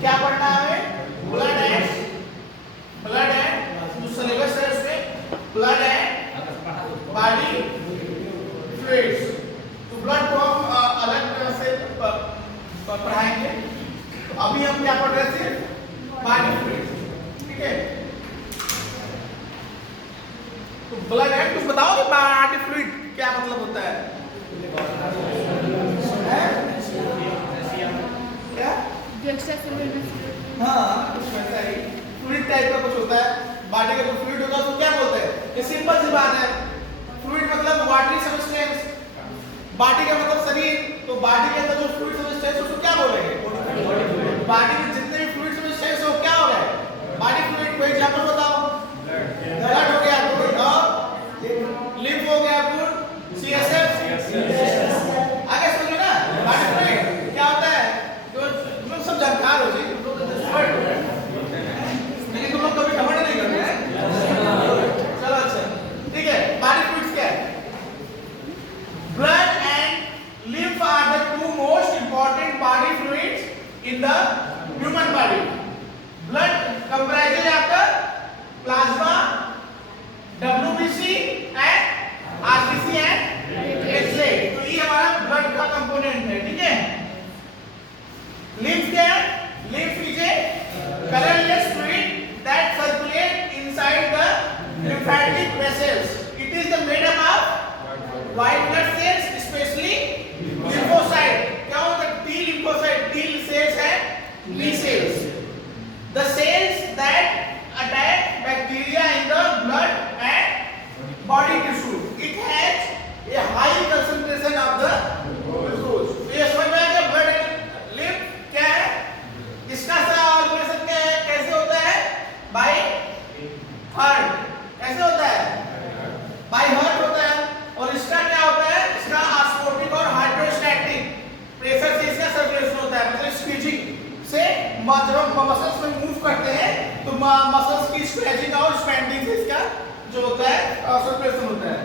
क्या पढ़ना है हमें? ब्लड एंड जो सिलेबस है उसमें ब्लड एंड बॉडी फ्लूइड्स। तो ब्लड को हम अलग से पढ़ाएंगे। तो अभी हम क्या पढ़ रहे हैं? सिर्फ बॉडी फ्लूइड्स, ठीक है। तो ब्लड एंड, तुम बताओ कि बॉडी फ्लूइड क्या मतलब होता है? क्या? हाँ, कुछ वैसा ही फ्लूइड टाइप का कुछ होता है। बॉडी का जो फ्लूइड होता है उसको क्या बोलते हैं? ये सिंपल सी बात है। फ्लूइड मतलब वाटरी सब्सटेंस, बॉडी का मतलब शरीर, तो बॉडी के अंदर जो फ्लूइड सब्सटेंस उसको क्या बोलेंगे? बॉडी में जितने भी फ्लूइड सब्सटेंस हो क्या हो गए? Body fluid. कोई एग्जांपल बताओ? ब्लड हो गया, तो लिम्फ हो गया, फिर सीएसएफ। आगे सुनिए ना, बॉडी फ्लूइड क्या होता है? जो तुम लोग सब जानकार हो जी, लेकिन तुम लोग कभी घमंड नहीं करते हैं। चलो अच्छा, ठीक है। बॉडी फ्लूइड्स क्या है? Blood and lymph are the two most important body fluids in the human body. Blood comprises of the plasma, WBC and RBC and platelet. तो ये हमारा ब्लड का कंपोनेंट है, ठीक है। lymph क्या है? lymph is a colorless fluid that circulate inside the lymphatic vessels. It is the made up of white blood cells, especially lymphocyte. क्या होता है? T lymphocyte, T cells and B cells. The cells that attack bacteria in the blood and body tissue. It has a high concentration of the glucose. तो ये समझ में आया कि blood and lymph क्या है? इसका ऑर्गेनाइजेशन क्या है? कैसे होता है? By heart. कैसे होता है? By heart होता है। और इसका क्या होता है? इसका ऑस्मोटिक और हाइड्रोस्टैटिक प्रेशर से इसका सर्कुलेशन होता है। मतलब स्क्वीजिंग से जब हम मसल्स में मूव करते हैं तो मसल्स की स्क्वैचिंग और स्पैंडिंग से इसका जो होता है सर्कुलेशन होता है।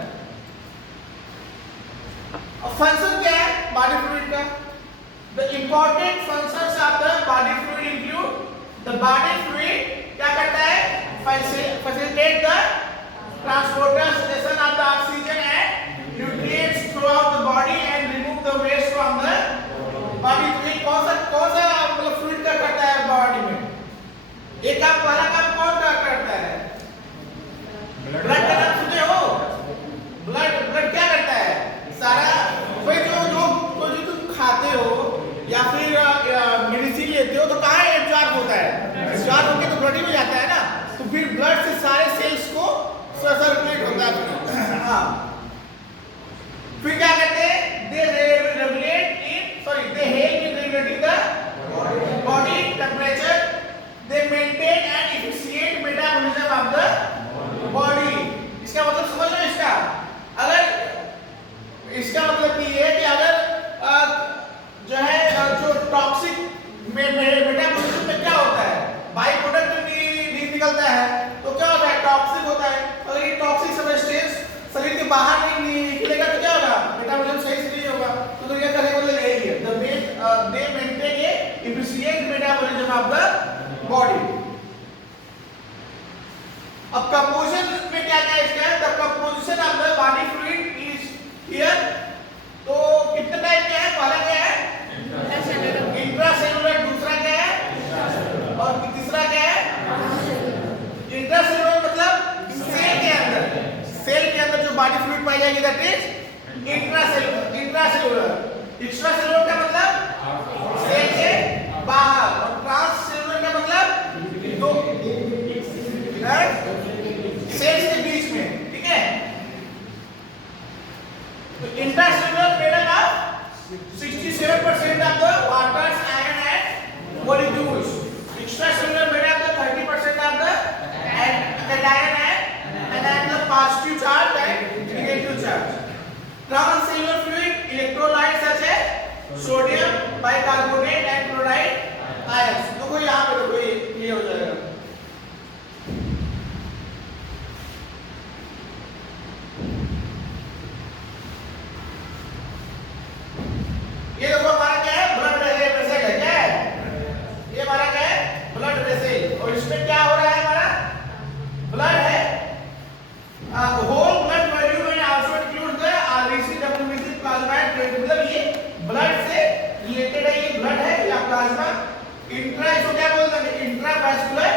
अब फंक्शन क्या है बॉडी फ्लूइड का? The important functions of the body fluid include the body fluid क्या करता है? Facilitate the transportation of the oxygen and nutrients throughout the body and remove the waste from the body. तो कौन सा मतलब fluid का करता है बॉडी में? एक काम पहला काम कौन का करता है? ब्लड का नाम सुने हो? ब्लड क्या करता है? सारा कोई जो तुम खाते हो या फिर मेडिसिन लेते हो तो कहाँ एब्जॉर्ब होता है? एब्जॉर्ब होकर तो ब्लड में जाता है ना। तो फिर ब्लड से सारे सेल्स को सर्कुलेट होता है। हाँ, फिर क्या करते हैं? They regulate in they help in regulating the body temperature, they maintain and efficient metabolism of the body. इसका मतलब समझ लो। इसका मतलब ये है कि अगर जो है जो टॉक्सिक मेटाबॉलिज्म में क्या होता है? बाई प्रोडक्ट निकलता है तो क्या होता है? टॉक्सिक होता है। अगर ये टॉक्सिक सब्सटेंस शरीर के बाहर नहीं निकलेगा तो क्या होगा? मेटाबॉलिज्म सही से नहीं होगा। तो क्या करेंगे? मतलब यही है, दे maintain A efficient metabolism of the body. अब कंपोजिशन में क्या क्या इसका है? The composition of the body fluid is here. तो कितने टाइप के हैं? पहला क्या है? इंट्रासेलुलर। दूसरा क्या है? और तीसरा क्या है? इंट्रासेलुलर मतलब सेल के अंदर जो बॉडी फ्लूइड पाई जाएगी दैट इज इंट्रासेलुलर। एक्स्ट्रासेलुलर का मतलब सेल के बाहर, और ट्रांससेलुलर का मतलब दो सेल्स के बीच में, ठीक है। तो intracellular made up of 67% of the waters ion and molecules. Extracellular made up of 30% of the cation and the positive charge and negative charge. Transcellular fluid electrolytes such as sodium bicarbonate and chloride ions. तो कोई यहाँ पे तो कोई clear हो जाएगा। Intra इसको क्या बोलते हैं? Intravascular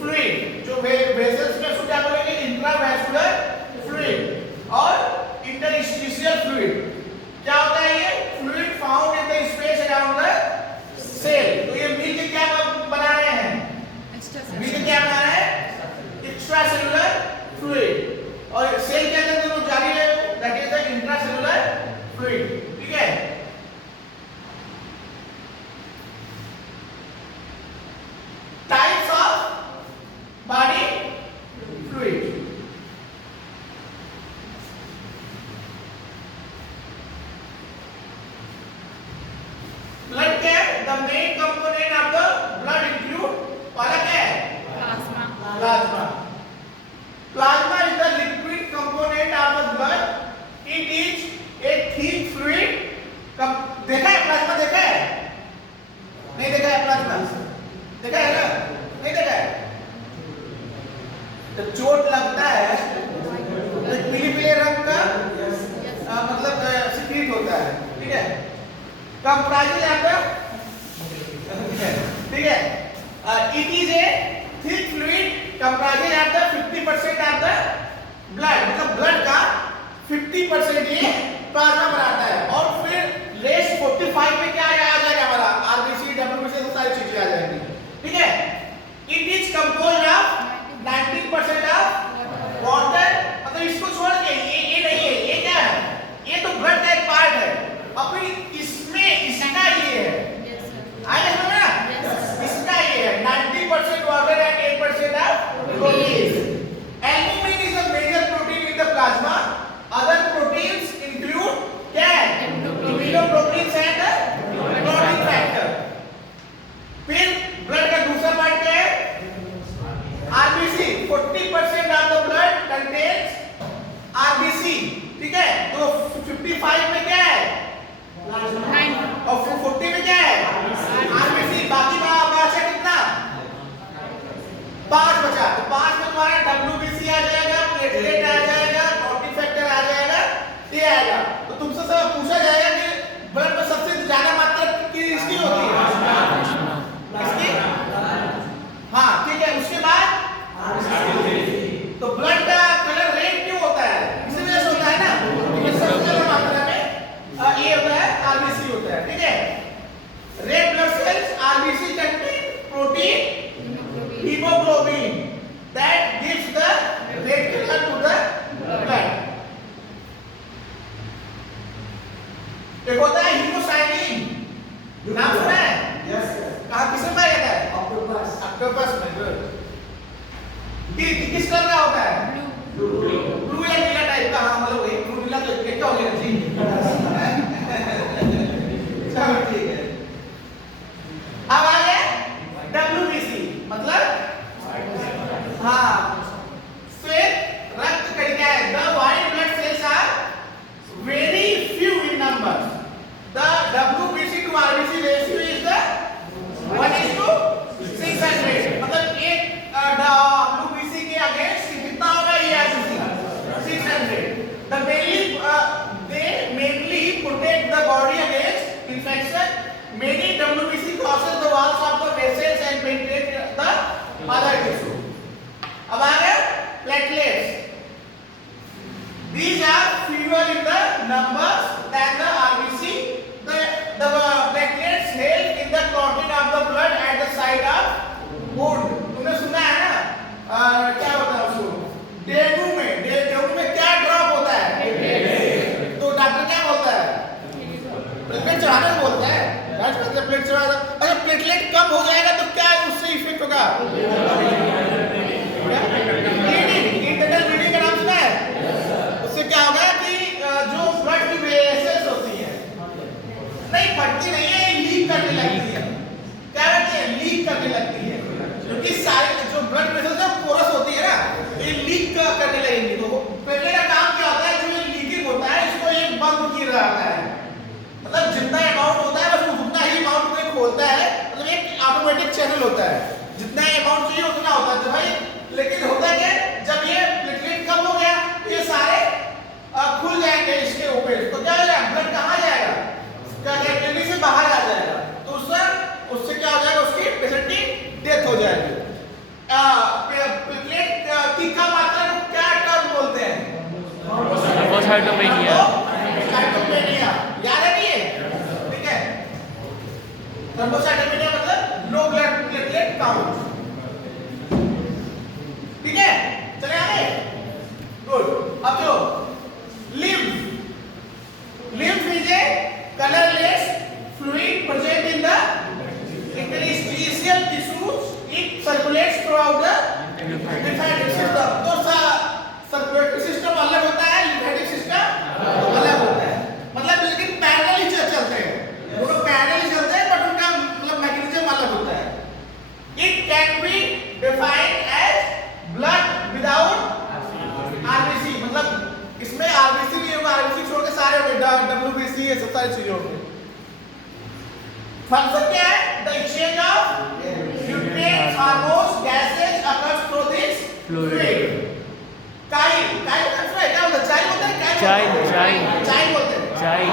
fluid. जो वेसल्स में इसको क्या बोलेंगे? Intravascular fluid. और इंटरस्टिशियल फ्लूइड क्या होता है? ये fluid found in the space around the cell. तो ये मिलकर क्या बना रहे हैं? मिलकर क्या बना रहे हैं? Extra cellular fluid. और सेल के अंदर जो जारी है that is the intracellular fluid. ठीक है। Types of body fluid. Blood क्या है? The main component of the blood include वाला क्या है? Plasma. Plasma is the liquid component of the blood. It is a thin fluid. देखा है plasma? देखा है? नहीं देखा है प्लाज्मा? देखा है ना? नहीं देखा है? तो चोट लगता है तो पीले पीले रंग का मतलब सिक्रीट होता है। ठीक है। कंप्राइजिंग आपका ठीक है। It is a thin fluid comprising of the 50% of the blood। मतलब ब्लड का 50% ये प्लाज्मा बनाता है। और फिर रेस्ट 45 में क्या आ जाएगा हमारा? आरबीसी, डब्ल्यूबीसी, तो सारी चीजें आ जाएंगी। ठीक है। It is composed of 90% of water. मतलब इसको छोड़ के ये नहीं है, ये क्या है? ये तो ब्लड का एक पार्ट है। अभी इसमें इसका ये है, आगे समझ में ना? इसका ये है 90% water and 8% of protein. Albumin is a major protein in the plasma. Other proteins include क्या है? Immunoproteins and protein factor। फिर ब्लड का दूसरा पार्ट क्या है? RBC। 40% of the blood contains RBC। ठीक है। तो 55 में क्या है? और 40 में क्या है? RBC। बाकी बचा कितना? 5 बचा। तो 5 में तुम्हारा WBC आ जाएगा, प्लेटलेट आ जाएगा, प्रोटीन फैक्टर आ जाएगा, ये आएगा। तो तुमसे सब पूछा जाएगा कि ब्लड में सबसे ज्यादा मात्रा किसकी होती है? किसकी? हाँ ठीक है। उसके बाद तो ब्लड का कलर रेड क्यों होता है? इसी वजह से होता है ना, क्योंकि सबसे ज्यादा मात्रा में ये होता है, आरबीसी होता है। ठीक है। Red blood cells RBC contain protein hemoglobin that gives the red color to the blood। एक होता है हीमोसाइनिन, नाम सुना है? Yes sir. कहाँ किसमें पाया जाता है? ऑक्टोपस। ऑक्टोपस में। गुड। किस कलर का होता है? ब्लू या नीला टाइप का। हाँ मतलब वही ब्लू नीला तो क्या हो गया जी? चलो ठीक है। अब आ गया WBC मतलब हाँ श्वेत रक्त कणिकाएं। The white blood cells are very few in numbers. The WBC to RBC ratio is the 1:600। मतलब एक WBC के अगेंस्ट कितना होगा ये RBC? 600। They mainly protect the body against infection। Many WBC crosses the walls of the vessels and penetrate the other tissue। अब आ गया platelets। These are fewer in the numbers than the RBC। The platelets help in the clotting of the blood at the site of wound। तुमने सुना है ना क्या होता है उसको? डेंगू में क्या ड्रॉप होता है? तो डॉक्टर क्या बोलता है? प्लेटलेट चढ़ाने को बोलता है। प्लेटलेट चढ़ा। अच्छा प्लेटलेट कम हो जाएगा तो क्या उससे इफेक्ट होगा? इंटरनल ब्लीडिंग का नाम सुना है? उससे क्या होगा कि जो ब्लड की वेसल्स होती है नहीं फटती नहीं है, लीक करने लगती है। क्या करती है? लीक करने लगती है। क्योंकि सारी जो ब्लड वेसल्स है पोरस होती है ना, ये लीक करने लगेंगी। तो प्लेटलेट का काम क्या होता है? जो ये लीकिंग होता है इसको ये बंद किया जाता है। मतलब जितना अमाउंट होता है बस उतना ही अमाउंट में खोलता है। मतलब एक ऑटोमेटिक चैनल होता है, जितना अमाउंट चाहिए उतना होता है। तो भाई लेकिन होता है जब ये प्लेटलेट कम हो गया तो ये सारे खुल जाएंगे इसके ऊपर। तो क्या होगा? ब्लड कहाँ जाएगा? क्या किडनी से बाहर आ जाएगा। तो उससे क्या हो जाएगा? थ्रोम्बोसाइटोपेनिया। थ्रोम्बोसाइटोपेनिया याद है नहीं है? ठीक है, थ्रोम्बोसाइटोपेनिया मतलब लो ब्लड प्लेटलेट काउंट। ठीक है, चले आगे। गुड। अब चलो, lymph is a colorless fluid present in the interstitial tissues. It circulates throughout the lymphatic system. तो सर्कुलेटरी सिस्टम अलग होता है, लिम्फेटिक सिस्टम अलग होता है, मतलब लेकिन पैरेलल ही चलते हैं, दोनों पैरेलल ही चलते हैं, बट उनका मतलब मैकेनिज्म अलग होता है। It can be defined as blood without RBC, मतलब इसमें RBC नहीं होगा, RBC छोड़ के सारे होंगे, WBC ये सब सारी चीजें होंगी। फंक्शन क्या है? The exchange of nutrients, hormones, gases occurs through this fluid. Kyle का फंक्शन है क्या होता है? चाइल्ड होता है, चाइल्ड बोलते हैं, चाइल्ड।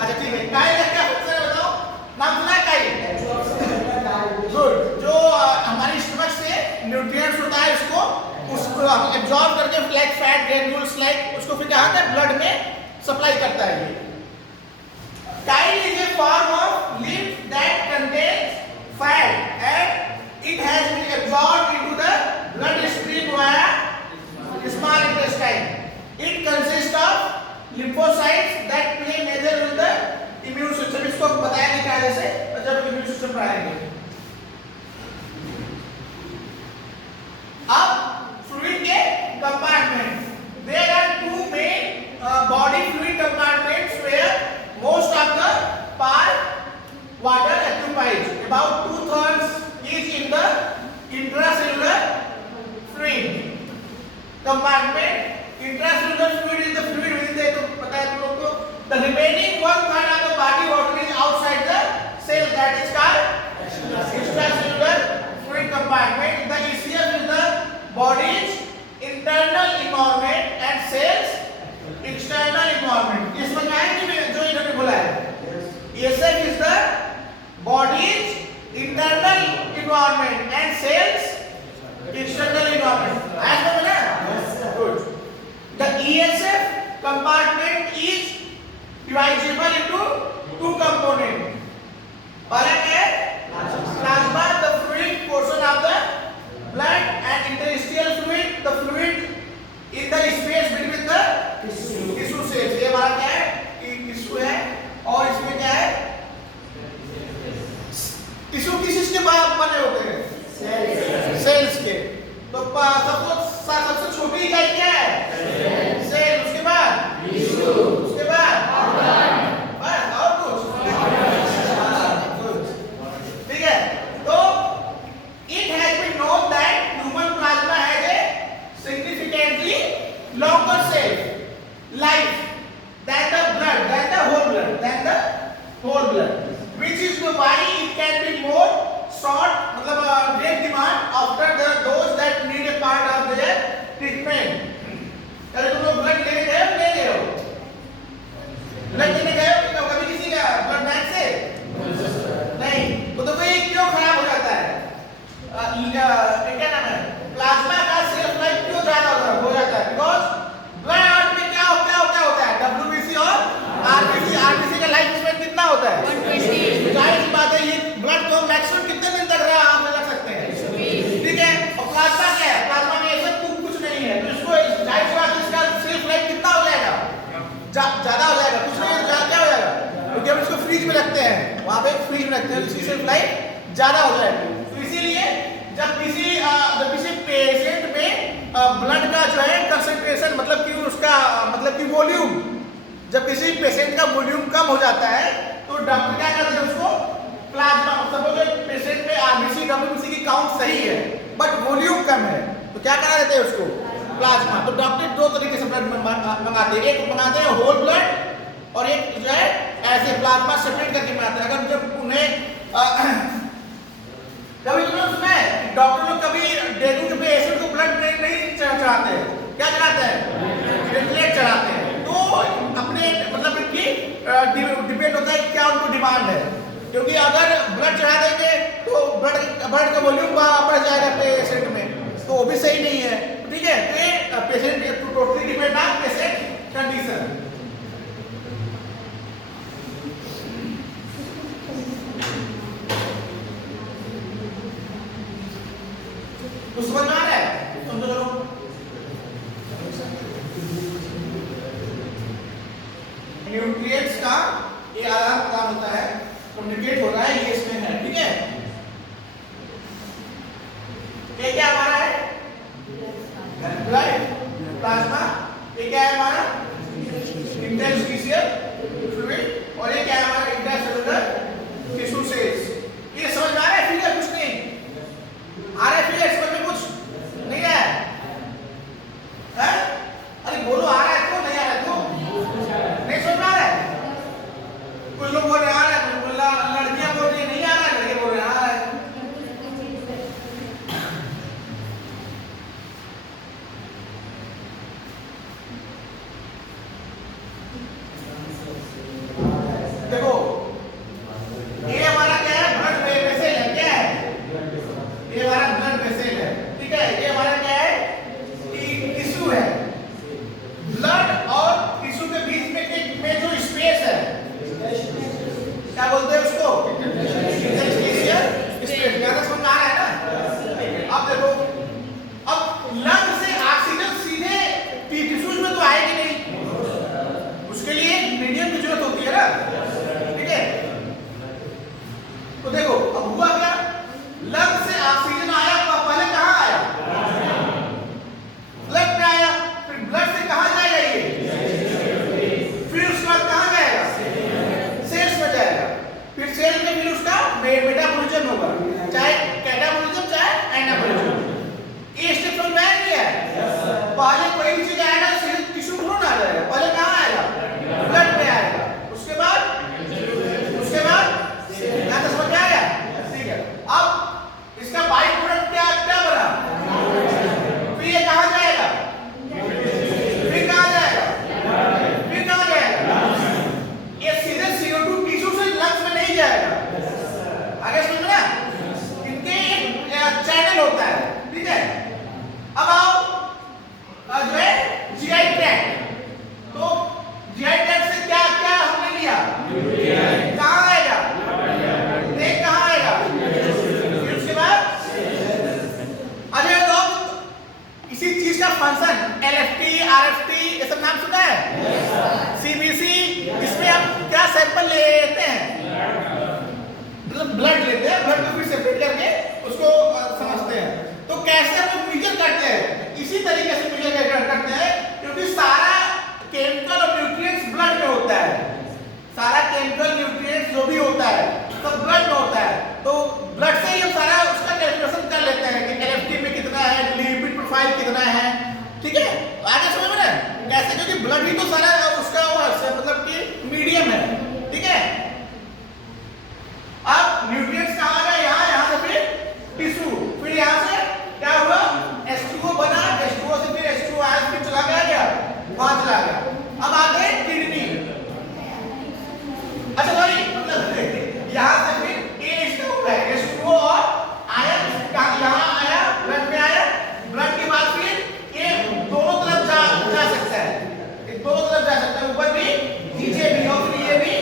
अच्छा ठीक है, काइल का क्या फंक्शन है बताओ? नाम सुना है काइल? गुड। जो हमारी स्टमक से न्यूट्रिएंट्स होता है उसको एब्जॉर्ब करके लाइक फैट ग्रेन्यूल्स लाइक उसको फिर क्या होता है ब्लड में सप्लाई करता है ये। Chyle is a form of lymph that contains fat and it has been absorbed into the bloodstream via small intestine. It consists of lymphocytes that play major role in the immune system. इसको बताया नहीं क्या जैसे जब immune system पढ़ाएंगे। अब fluid के compartment, there are two main body fluid compartments where most of the part water occupies. About 2/3 is in the intracellular fluid compartment. Intracellular fluid is the fluid within the, तो पता है तुम लोग को, the remaining 1/3 of the body water is outside the cell, that is called extracellular fluid compartment. The ECF is the body's internal environment and cells external environment. इसमें क्या है कि जो इन्होंने बोला है, ECF is the body's internal environment and cells external environment. आज में बोला? Good. The ECF compartment is divisible into two components. पहला क्या है? Plasma, the fluid portion of the blood, and interstitial fluid, the fluid in the space between the tissue cells. ये हमारा क्या है कि टिश्यू है और इसमें क्या है टिश्यू किस चीज के बने होते हैं? सेल्स के। तो सबसे छोटी इकाई क्या है? सेल। उसके बाद टिश्यू, उसके बाद बस और कुछ ठीक है। तो it has been known that human plasma has a significantly longer shelf life than the blood, than the whole blood, which is why it can be more sought, मतलब great demand after those that need a part of their treatment. अरे तुम लोग blood लेने गए हो? ले गए हो? ब्लड लेने गए हो कभी किसी का ब्लड बैंक से? नहीं। तो कोई क्यों खराब हो जाता है? क्या नाम है? प्लाज्मा का शेल्फ लाइफ क्यों ज्यादा हो जाता है? बिकॉज ब्लड में क्या होता है? WBC और RBC का लाइफ स्पैन कितना होता है? 120। जाहिर सी बात है ये ब्लड को मैक्सिमम कितने दिन तक आप रख सकते हैं, ठीक है। और प्लाज्मा क्या है? प्लाज्मा में ऐसा कुछ नहीं है, तो इसको जाहिर सी बात है इसका शेल्फ लाइफ कितना हो जाएगा? ज्यादा हो जाएगा। कुछ नहीं क्या हो जाएगा? क्योंकि हम इसको फ्रीज में रखते हैं, वहां पे फ्रीज में रखते हैं, इसकी शेल्फ लाइफ ज्यादा हो जाएगी। तो इसीलिए जब किसी पेशेंट में ब्लड का जो है कंसंट्रेशन मतलब कि उसका मतलब कि वॉल्यूम, जब किसी पेशेंट का वॉल्यूम कम हो जाता है तो डॉक्टर क्या करते हैं उसको प्लाज्मा, सपोज पेशेंट में आरबीसी WBC की काउंट सही है बट वॉल्यूम कम है तो क्या करा देते हैं उसको प्लाज्मा। तो डॉक्टर दो तरीके से ब्लड मंगाते हैं, एक मंगाते हैं होल ब्लड और एक जो है ऐसे प्लाज्मा सेपरेट करके मंगाते हैं। अगर जब उन्हें कभी तुमने सुना है डॉक्टर लोग कभी डेंगू के पेशेंट को ब्लड नहीं चढ़ाते हैं, क्या चढ़ाते हैं? प्लेटलेट चढ़ाते हैं। तो अपने मतलब इनकी डिपेंड होता है क्या उनको डिमांड है, क्योंकि अगर ब्लड चढ़ा देंगे तो ब्लड का वॉल्यूम बढ़ जाएगा पेशेंट में, तो वो भी सही नहीं है, ठीक है। तो patient totally depend on patient condition. कुछ समझ में आ रहा है? समझो चलो। न्यूट्रिएंट्स का ये आदान प्रदान होता है, कम्युनिकेट हो रहा है, ये इसमें है, ठीक है। ये क्या हमारा है? Blood, plasma. ये क्या है हमारा? Interstitial fluid. और ये क्या है हमारा? Intracellular tissue cells. ये समझ में आ रहा है फिगर? कुछ नहीं आ रहा है फिगर? समझ में कुछ नहीं है? अरे बोलो, आ रहा है तो? नहीं आ रहा है तो? नहीं समझ में आ रहा है? कुछ लोग बोल रहे आ रहा है, कुछ बोल रहा, लड़कियां बोल रही नहीं आ रहा है, लड़के बोल रहे आ रहा है। देखो ये हमारा क्या है? ब्लड वेसल है। क्या है ये? हमारा ब्लड वेसल है, ठीक है। ये हमारा क्या है? टिश्यू है। ब्लड और टिश्यू के बीच में जो स्पेस है, क्या बोलते हैं उसको? Interstitial space. क्या समझ में आ रहा है ना? अब देखो, अब लंग से ऑक्सीजन सीधे टिश्यूज में तो आएगी नहीं, उसके लिए एक मीडियम की जरूरत होती है ना, ठीक है। तो देखो अब हुआ क्या? लंग से ऑक्सीजन आया, पहले कहां आया? ब्लड में आया। फिर ब्लड से कहां जाएगा ये? फिर उसके बाद कहां जाएगा? सेल्स में जाएगा। फिर सेल में फिर उसका मेटाबॉलिज्म होगा, चाहे कैटाबॉलिज्म चाहे एनाबॉलिज्म। ये स्टेप समझ में आया नहीं है? पहले कोई भी चीज आएगा सेल टिश्यू में आ जाएगा। पहले कहां आएगा? ब्लड में आएगा। उसके बाद यहां तक समझ में आया? ठीक है। अब इसका बाई प्रोडक्ट क्या क्या बना? फिर ये कहां जाएगा? फिर कहां जाएगा? फिर कहां जाएगा? ये सीधे CO2 टिश्यू से लंग्स में नहीं जाएगा। आगे समझ में? इनके एक चैनल होता है, ठीक है। अब आओ जो है जीआई ट्रैक्ट। तो जीआई ट्रैक्ट से क्या क्या हमने लिया? कहां आएगा? देख कहां आएगा? फिर उसके बाद अरे लोग इसी चीज का फंक्शन LFT, RFT ये सब नाम सुना है? CBC। इसमें हम क्या सैंपल लेते हैं? मतलब ब्लड लेते हैं, ब्लड को फिर सेपरेट करके उसको समझते हैं। तो कैसे हम लोग मेजर करते हैं? इसी तरीके से मेजर करते हैं, क्योंकि सारा केमिकल और न्यूट्रिएंट्स ब्लड में होता है। सारा केमिकल न्यूट्रिएंट्स जो भी होता है सब ब्लड में होता है। तो ब्लड से ही हम सारा उसका कैलकुलेशन कर लेते हैं कि LFT में कितना है, लिपिड प्रोफाइल कितना है, ठीक है। आगे समझ में ना कैसे? क्योंकि ब्लड ही तो सारा उसका मतलब कि मीडियम है, ठीक है। अब न्यूट्रिएंट्स कहां गए? यहां से फिर टिश्यू, फिर यहां से क्या हुआ? H2O बना, H2O से फिर H2O आया, फिर चला गया, वहां चला गया। अब आ गए किडनी। अच्छा सॉरी, मतलब यहां से फिर ये H2O है, H2O और आयन यहां आया, ब्लड में आया। ब्लड के बाद फिर ये दोनों तरफ जा सकता है, ये दोनों तरफ जा सकता है, ऊपर भी नीचे भी, और फिर ये भी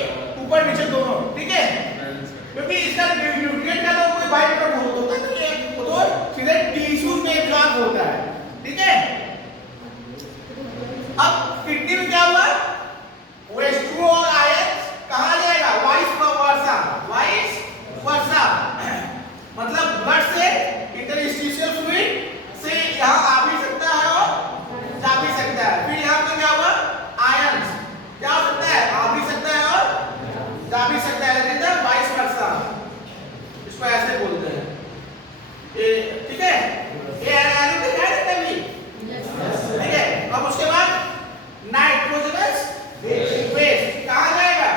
ऊपर नीचे दोनों, ठीक है। क्योंकि इसका न्यूट्रिएंट का तो कोई बाई प्रोडक्ट होता है, तो ये तो सीधे टिश्यूज में एब्जॉर्ब होता है, ठीक है। अब किडनी में क्या हुआ? वो H2O और आयन कहां जाएगा? Vice versa. मतलब ब्लड से इंटरस्टिशियल फ्लूइड से यहां आ भी सकता है और जा भी सकता है। फिर यहां पे क्या हुआ? आयन क्या हो सकता है? आ भी सकता है और जा भी सकता है, लेकिन वाइस वर्सा इसको ऐसे बोलते हैं, ठीक है। ये एरो दिखाई देता है, ठीक है। अब उसके बाद नाइट्रोजनस वेस्ट कहां जाएगा?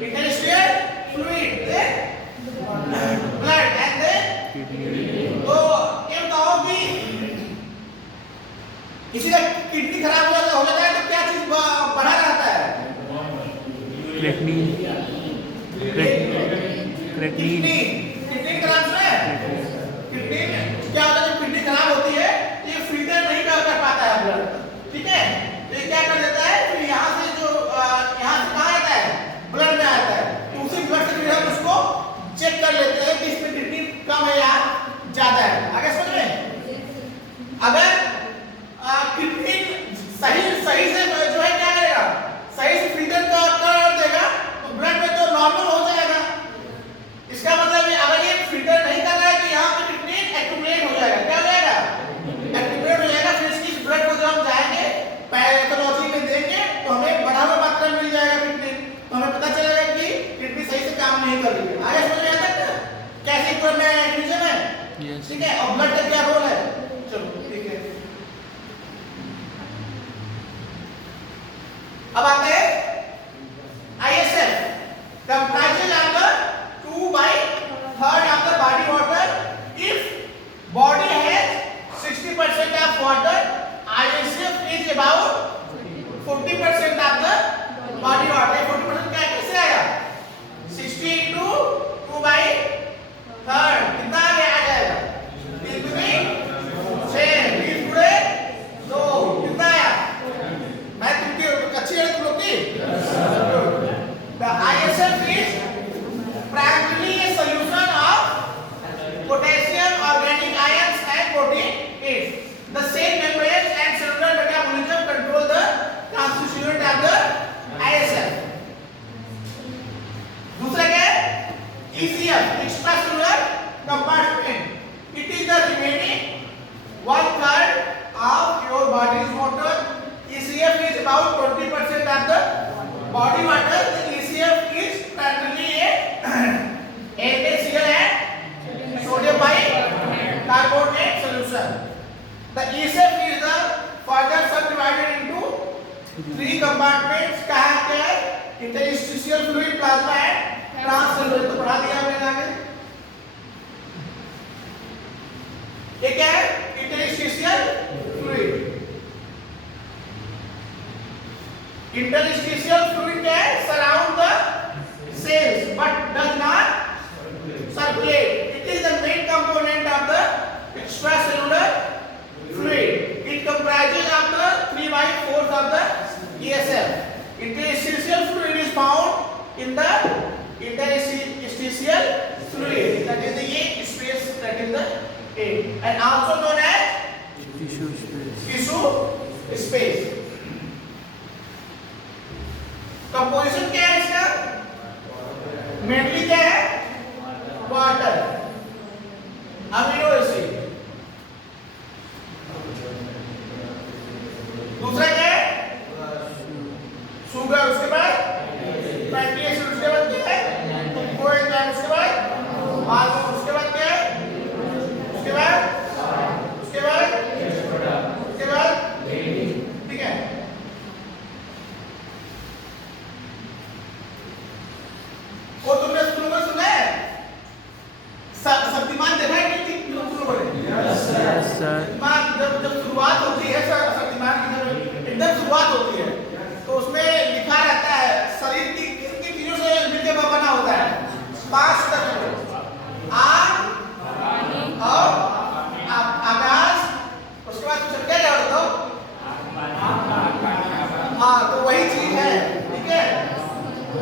इंटरस्टिशियल फ्लूइड से ब्लड एंड देन। तो ये बताओ कि किसी का किडनी खराब हो जाता है तो क्या चीज बढ़ा रहता है? क्रेटनिन। किडनी खराब है। किडनी क्या होता है? जब किडनी खराब होती है ये फिल्टर नहीं कर पाता है ब्लड, ठीक है। तो ये क्या कर देता है? ठीक है, और ब्लड का क्या रोल है, चलो ठीक है। अब आते हैं ISF, comprises of the 2/3 of the body water. If body has 60% of water, ISF is about 40% of the body water. 40% क्या कैसे आया, 60 into 2/3 कितना आ जाएगा, 3 दूनी 6, 20 गुणे 2 कितना आया, मैं तुमकी अच्छी है तुम लोग की। The ISF is primarily a solution of potassium, organic ions and protein. The cell membranes and cellular metabolism control the constituent of the ISF. दूसरा क्या है, ECF, extracellular compartment. It is the remaining 1/3 of your body's water. ECF is about 20% of the body water. The ECF is primarily a NaCl and sodium bicarbonate solution. The ECF is the further subdivided into 3 compartments. कहाँ क्या है, interstitial fluid, plasma and transcellular, तो पढ़ा दिया हमने आगे। ये क्या है, interstitial fluid। Interstitial fluid क्या है, surround the cells but does not circulate. It is the main component of the extracellular fluid. It comprises of the 3/4 of the ESF. Interstitial fluid is found in the interstitial fluid, that is the space, that is the A, and also known as tissue space. Composition क्या है इसका, mainly क्या है, water, amino acid. दूसरा क्या है, sugar, उसके बाद फैटी एसिड, उसके बाद क्या है, कोएंजाइम, उसके बाद हार्मोन, उसके बाद क्या है, उसके बाद ठीक है। वो तुमने स्कूल में सुना है, शक्तिमान देखा है कि तुम लोगों ने? शक्तिमान जब शुरुआत होती है, शक्तिमान की जब एकदम शुरुआत होती है तो उसमें लिखा रहता है शरीर की किन किन चीजों से मिलकर बना होता है, 5 तत्व, आग और आकाश, उसके बाद कुछ क्या होता है, हाँ तो वही चीज है, ठीक है,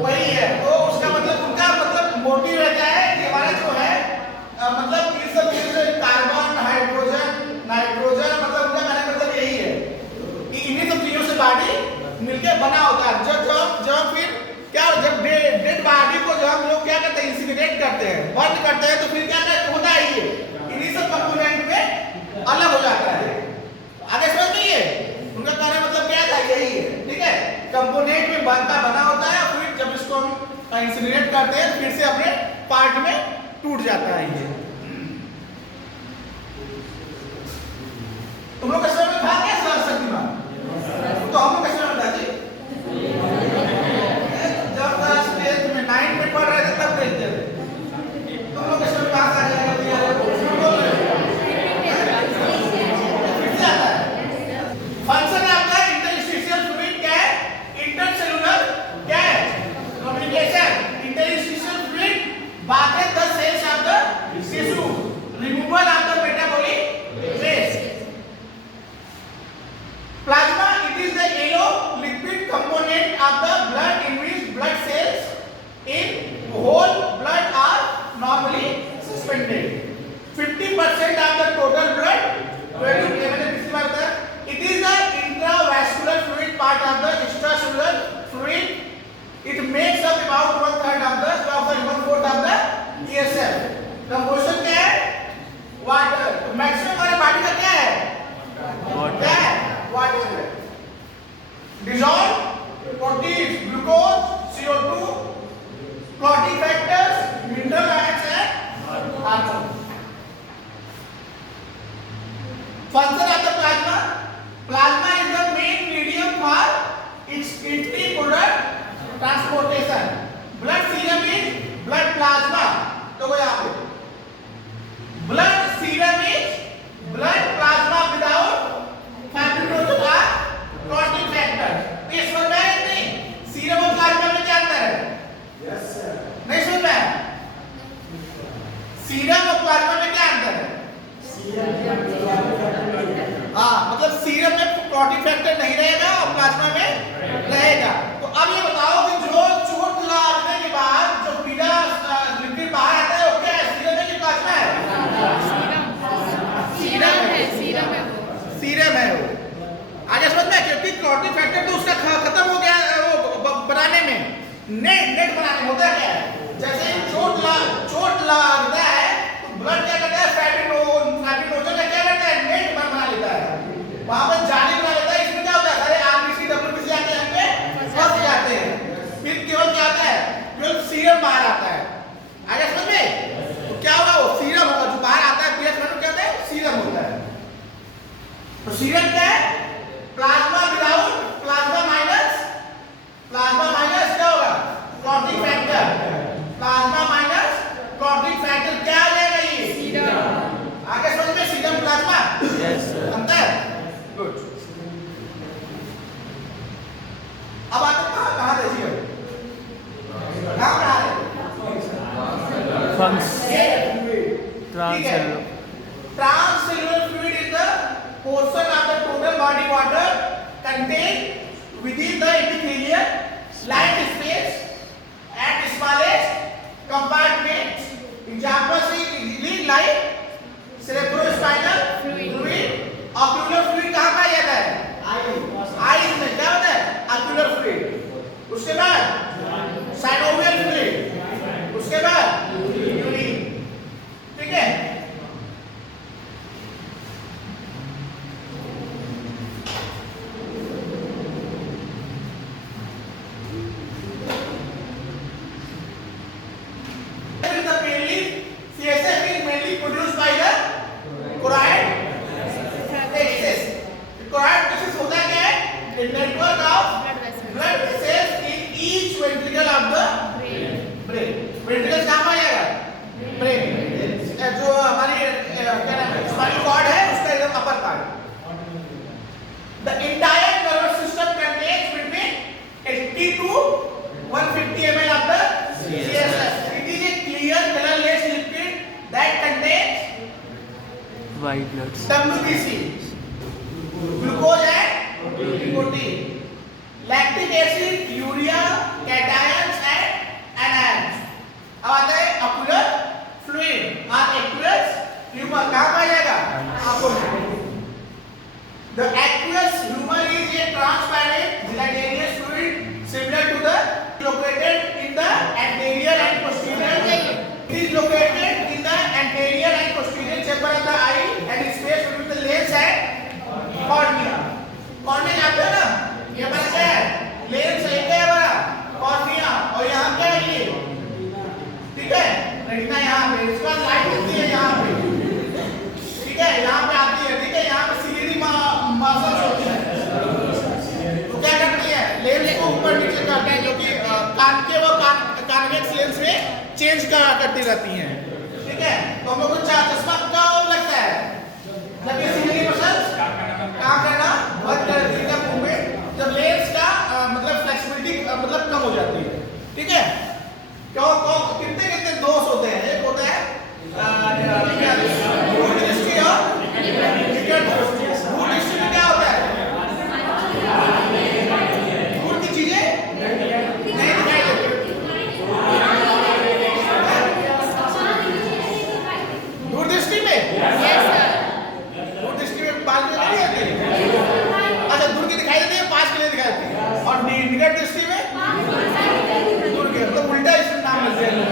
वही है। तो उसका मतलब उनका मतलब मोटिव रहता है कि हमारा जो है मतलब ये सब कार्बन, हाइड्रोजन, नाइट्रोजन, मतलब उनका कहने मतलब यही है कि इन्हीं सब चीजों से बॉडी मिलके बना होता है। जब फिर क्या, जब डेड बॉडी को जब हम लोग क्या करते हैं, इंसिनरेट करते हैं, बर्न करते हैं, तो फिर क्या होता है, ये इन्हीं सब कंपोनेंट में अलग हो जाता है। आगे समझ नहीं है, उनका कहने मतलब क्या था, यही है, ठीक है, कंपोनेंट में बना होता है, फिर जब इसको हम इंसिनरेट करते हैं फिर से अपने पार्ट में टूट जाता है। ये तुम लोग कैसे में था क्या शक्तिमान, तो हम लोग कैसे में था जी, जब क्लास 10 में 9 में पढ़ रहे थे तब देखते थे। तुम लोग कैसे में पास आ जाएगा, फंक्शन आपका इंटरस्टिशियल फ्लूइड क्या है, इंटरसेलुलर क्या है, communication. Interstitial fluid bathes the cells of the tissue, removal of the metabolic waste. Plasma, it is the yellow liquid component of the blood in which blood cells in whole blood are normally suspended. 50% of the total blood volume, ये मैंने पिछली बार बताया। It is the intravascular fluid part of the extracellular fluid. It makes up about 1/3 of the 1/4 of the ESF. Composition क्या है, water. Maximum हमारे body का क्या है, क्या है, वाटर है। Dissolve proteins, glucose, CO2, clotting factors, mineral ions and hormones. Serum और प्लाज्मा में क्या अंतर है? हाँ, मतलब सीरम में क्लॉटिंग फैक्टर नहीं रहेगा और प्लाज्मा में रहेगा। तो अब ये बताओ कि जो चोट लगने के बाद जो पीला लिक्विड बाहर आता है वो क्या है? सीरम है कि प्लाज्मा है? सीरम है वो। आगे समझ में, क्योंकि क्लॉटिंग फैक्टर तो उसका खत्म हो गया वो बनाने में, नेट बनाने में होता क्या है? जैसे चोट लगता है तो ब्लड क्या करता है? फैटिनोजन क्या करता है? नेट बना लेता है, वहां पर जाली बना लेता है। इसमें क्या होता है? सारे आरबीसी डब्ल्यूबीसी आके यहाँ पे फंस जाते हैं। फिर केवल क्या आता है? केवल सीरम बाहर आता है। आगे समझ में? तो क्या होगा? वो सीरम होगा जो बाहर आता है। पीएच में क्या होता है? सीरम होता है। तो सीरम क्या है? प्लाज्मा विदाउट प्लाज्मा माइनस क्या होगा? Clotting factor. Plasma minus clotting factor क्या आ जाएगा? ये सीरम। आगे समझ में? सीरम प्लाज्मा यस अंतर। गुड। अब आते कहां थे सीरम? कहां रहा है? Transcellular fluid is the portion of the total body water contained within the epithelial lined space at smallest compartment. Examples is like cerebrospinal fluid. Ocular fluid कहाँ पाया जाता है? आईज में क्या होता है? ocular fluid. उसके बाद synovial fluid. उसके बाद urine. ठीक है? White blood WBC, glucose and protein, lactic acid, urea, cations and anions. अब आता है ocular fluid और aqueous humor कहाँ पाया जाएगा? आंखों में। The aqueous humor is a transparent gelatinous fluid similar to the located in the anterior and posterior. It is located in the anterior and posterior chamber of the eye and is space between the lens and cornea. Cornea जानते हो ना? ये बस क्या है? Lens है क्या है बड़ा? कॉर्निया। और यहाँ क्या है ये? ठीक है? रेटिना यहाँ पे, इसके बाद लाइट होती है यहाँ पे, ठीक है? यहाँ पे आती है, ठीक है? यहाँ पे सीधी मसल्स होती है। तो क्या करती है? लेंस को ऊपर नीचे करती है, जो कि कॉन्केव और कॉन्वेक्स लेंस में चेंज करती रहती हैं। ठीक है? तो हम लोग को चश्मा क्या लगता है? जब ये सीधी मसल्स काम करना बंद कर देती है मुंह में, जब लेंस का मतलब फ्लेक्सिबिलिटी मतलब कम हो जाती है। ठीक है? कितने दोष होते हैं? एक होता है दूर दृष्टि और निकट दृष्टि। दूर दृष्टि में क्या होता है? दूर की चीजें नहीं दिखाई देती। दूर दृष्टि में दूर दृष्टि में 5 के लिए नहीं आती। अच्छा, दूर की दिखाई देती है, 5 के लिए दिखाई देती है। और निकट दृष्टि में दूर के मतलब उल्टा इसमें नाम लग जाएगा।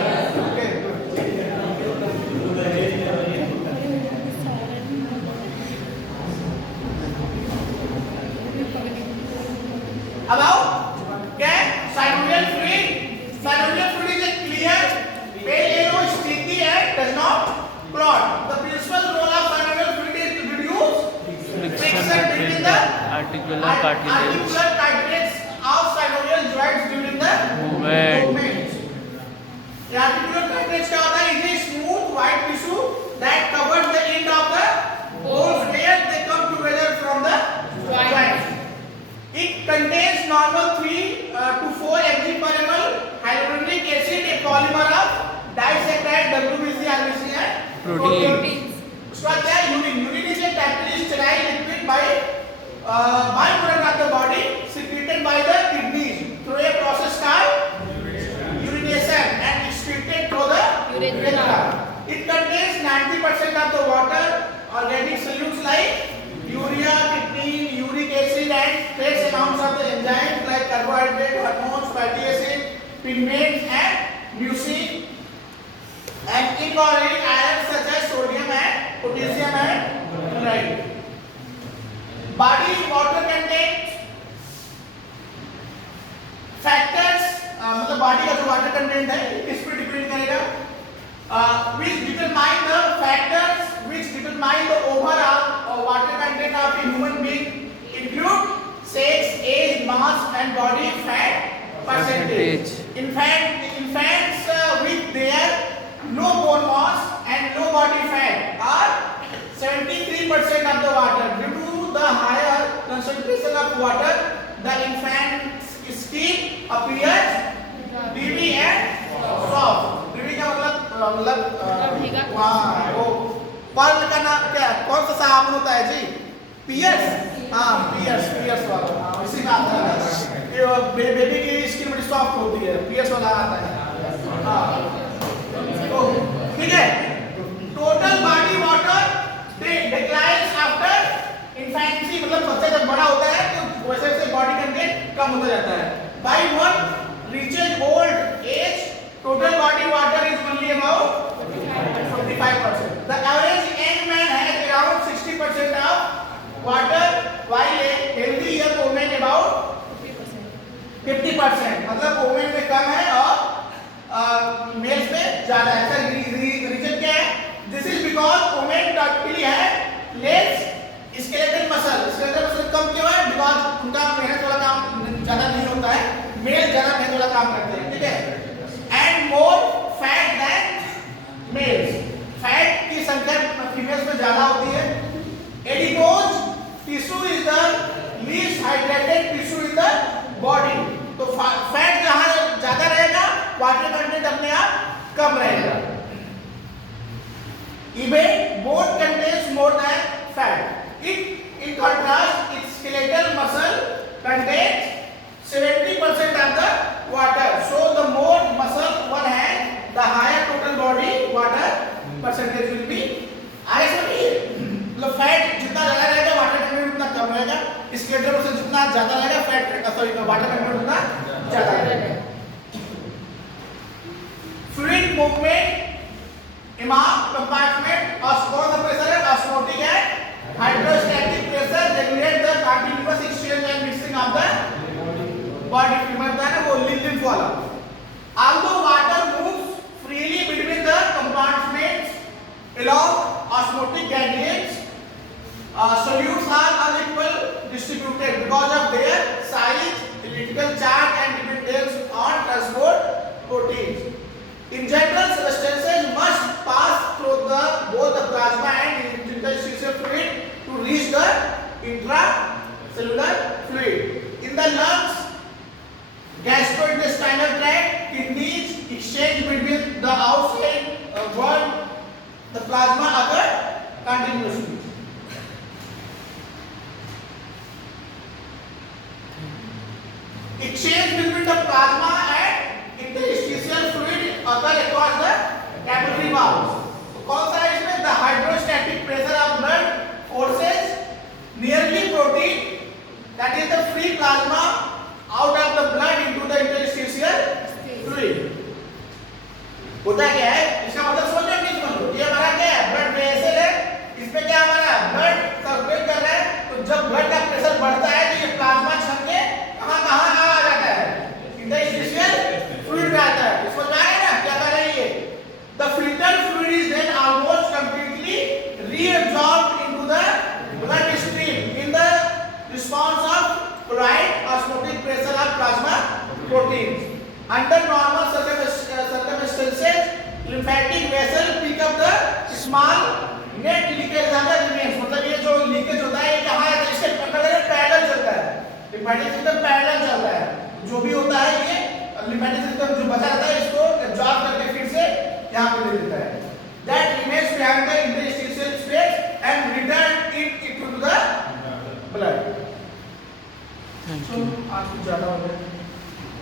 प्रोटीन। उसके बाद क्या है urine. Urine is a typically sterile liquid by product of the body secreted by the kidneys through a process called urination and excreted through the urethra. It contains 90% of the water organic solutes like urea, creatinine, uric acid and trace amounts of the enzymes like carbohydrate, hormones, fatty acid, pigments and mucin and inorganic ions such as sodium and potassium and chloride. Body water contains factors मतलब body का जो water content है किस पे depend करेगा which determine the factors which determine the overall water content of a human being include sex, age, mass and body fat percentage. Infants with their no bone mass and no body fat are 73% of the water. Due to the higher concentration of water, the infant's skin appears dewy and soft. Dewy का मतलब वहाँ वो Perl का नाम क्या है? कौन सा साबुन होता है जी? पियर्स। हाँ पियर्स वाला इसी में आता है। ये बेबी की स्किन बड़ी सॉफ्ट होती है, पियर्स वाला आता है। हाँ तो ठीक है। Total body water declines after infancy मतलब बच्चा जब बड़ा होता है तो वैसे वैसे बॉडी कंटेंट कम होता जाता है। By one reaches old age total body water is only about 55%. The average young man has around 60% of water while a healthy young woman about 50%. मतलब वुमेन में कम है और मेल्स में ज्यादा है। ऐसा रीजन क्या है? This is because women typically have less skeletal muscle. Skeletal muscle कम क्यों है? Because उनका मेहनत वाला काम ज्यादा नहीं होता है, मेल ज्यादा मेहनत वाला काम करते हैं, ठीक है? And more fat than males. Fat की संख्या फीमेल्स में ज्यादा होती है। Adipose tissue is the least hydrated tissue in the body. तो फैट जहाँ ज्यादा रहेगा, वाटर कंटेंट अपने आप कम रहेगा। Even bone contains more than fat. In contrast, its skeletal muscle contains 70% of the water. So the more muscle one has, the higher total body water percentage will be. आगे सुनिए, मतलब fat जितना ज्यादा रहेगा water content उतना कम रहेगा। Skeletal muscle जितना ज्यादा रहेगा फैट सॉरी वाटर कंटेंट उतना ज्यादा रहेगा। फ्लूइड मूवमेंट इमाम कंपार्टमेंट और कौन सा प्रेशर है? ऑस्मोटिक है। Hydrostatic pressure regulate the continuous exchange and mixing of the body fluid है ना वो लिम्फ वाला। Although water moves freely between the compartments along osmotic gradients, solutes are unequal distributed because of their size, electrical charge and dependence on transport proteins. In general, substances must pass through both the plasma and interstitial fluid to reach the intracellular fluid. In the lungs, gastrointestinal tract, kidneys exchange between the outside world, the plasma occur continuously. Exchange between the plasma and interstitial fluid occur across the capillary walls. तो कौन सा है इसमें? The hydrostatic pressure of blood forces nearly protein, that is the free plasma, out of the blood into the interstitial fluid. होता क्या है? इसका मतलब समझो नहीं समझो? ये हमारा क्या है? ब्लड वेसल है। इसमें क्या हमारा ब्लड सर्कुलेट कर रहा है, तो जब ब्लड का प्रेशर बढ़ता है तो ये प्लाज्मा छन के कहाँ आ जाता है? इंटरस्टिशियल फ्लूइड में आता है। इसको जाने ना क्या कर रही है? The filtered fluid is then almost completely reabsorbed into the blood stream in the response of right osmotic pressure of plasma proteins. Under normal circumstances, lymphatic vessel pick up the small net leakage ज़्यादा remains. मतलब ये जो leakage होता है ये कहाँ है? इसके पैरेलल चलता है। lymphatic system पैरेलल चल रहा है। जो भी होता है ये lymphatic system जो बचा रहता है इसको एब्जॉर्ब करके फिर से यहाँ पे ले लेता है।